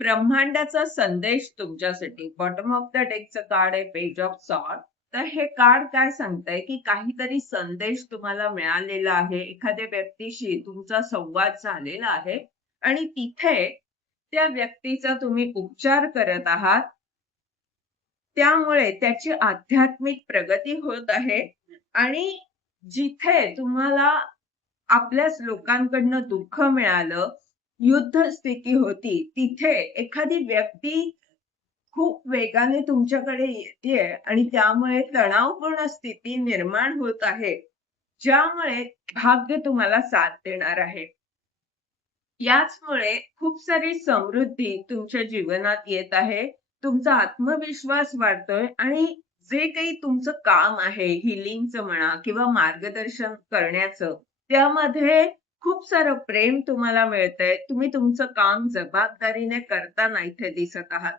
ब्रह्मांडाचा संदेश तुमच्यासाठी bottom of the डेकचं card आहे पेज ऑफ सॉर्ड. तर हे कार्ड काय सांगतंय की काहीतरी संदेश तुम्हाला मिळालेला आहे, एखाद्या व्यक्तीशी तुमचा संवाद झालेला आहे आणि तिथे त्या व्यक्तीचा तुम्ही उपचार करत आहात. त्यामुळे त्याची आध्यात्मिक प्रगती होत आहे आणि जिथे तुम्हाला आपल्याच लोकांकडनं दुःख मिळालं, युद्ध स्थिती होती, तिथे एखादी व्यक्ती खूप वेगाने तुमच्याकडे येतेय आणि त्यामुळे तणावपूर्ण स्थिती निर्माण होत आहे, ज्यामुळे भाग्य तुम्हाला साथ देणार आहे. याचमुळे खूप सारी समृद्धी तुमच्या जीवनात येत आहे. तुमचा आत्मविश्वास वाढतोय आणि जे काही तुमचं काम आहे हीलिंगचं म्हणा किंवा मार्गदर्शन करण्याचं, त्यामध्ये खूप सारं प्रेम तुम्हाला मिळतंय. तुम्ही तुमचं काम जबाबदारीने करताना इथे दिसत आहात.